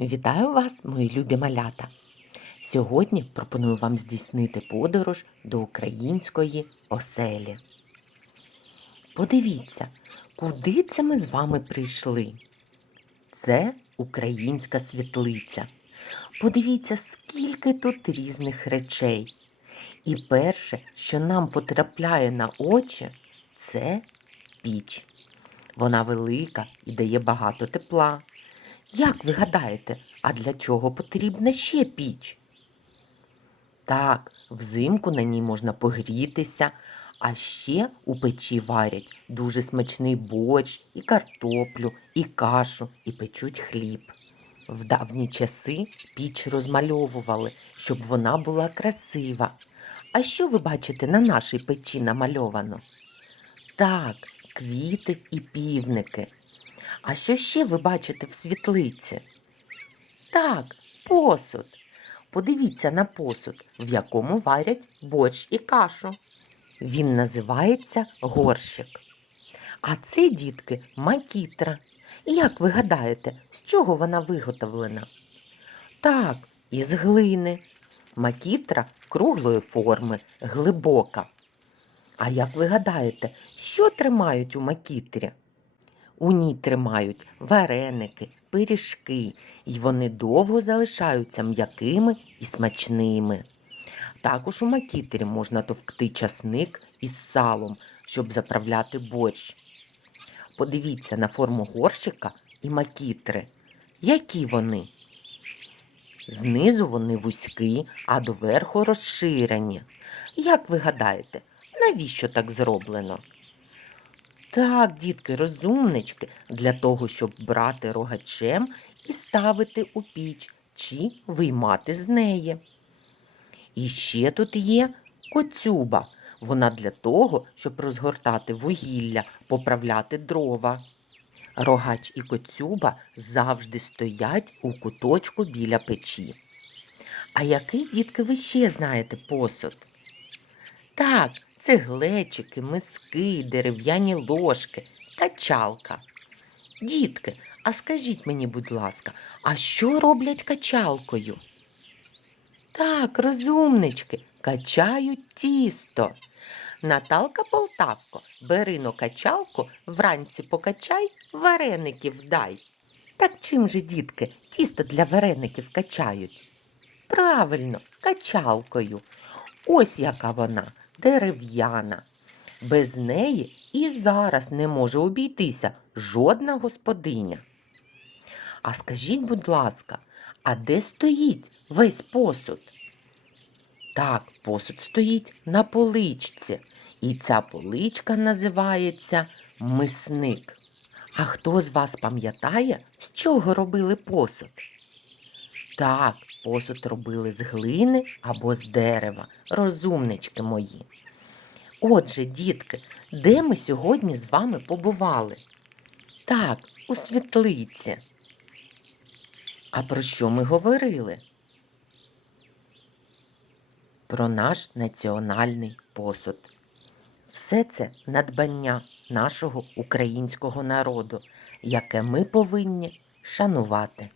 Вітаю вас, мої любі малята! Сьогодні пропоную вам здійснити подорож до української оселі. Подивіться, куди це ми з вами прийшли? Це українська світлиця. Подивіться, скільки тут різних речей. І перше, що нам потрапляє на очі, це піч. Вона велика і дає багато тепла. Як ви гадаєте, а для чого потрібна ще піч? Так, взимку на ній можна погрітися, а ще у печі варять дуже смачний борщ, і картоплю, і кашу, і печуть хліб. В давні часи піч розмальовували, щоб вона була красива. А що ви бачите на нашій печі намальовано? Так, квіти і півники. А що ще ви бачите в світлиці? Так, посуд. Подивіться на посуд, в якому варять борщ і кашу. Він називається горщик. А це, дітки, макітра. Як ви гадаєте, з чого вона виготовлена? Так, із глини. Макітра круглої форми, глибока. А як ви гадаєте, що тримають у макітрі? У ній тримають вареники, пиріжки, і вони довго залишаються м'якими і смачними. Також у макітері можна товкти часник із салом, щоб заправляти борщ. Подивіться на форму горщика і макітри. Які вони? Знизу вони вузькі, а доверху розширені. Як ви гадаєте, навіщо так зроблено? Так, дітки, розумнички, для того, щоб брати рогачем і ставити у піч чи виймати з неї. І ще тут є коцюба. Вона для того, щоб розгортати вугілля, поправляти дрова. Рогач і коцюба завжди стоять у куточку біля печі. А який, дітки, ви ще знаєте посуд? Так, це глечики, миски, дерев'яні ложки, качалка. Дітки, а скажіть мені, будь ласка, а що роблять качалкою? Так, розумнички, качають тісто. Наталка Полтавко, бери но качалку, вранці покачай, вареників дай. Так чим же, дітки, тісто для вареників качають? Правильно, качалкою. Ось яка вона дерев'яна. Без неї і зараз не може обійтися жодна господиня. А скажіть, будь ласка, а де стоїть весь посуд? Так, посуд стоїть на поличці, і ця поличка називається мисник. А хто з вас пам'ятає, з чого робили посуд? Так, посуд робили з глини або з дерева, розумнички мої. Отже, дітки, де ми сьогодні з вами побували? Так, у світлиці. А про що ми говорили? Про наш національний посуд. Все це надбання нашого українського народу, яке ми повинні шанувати.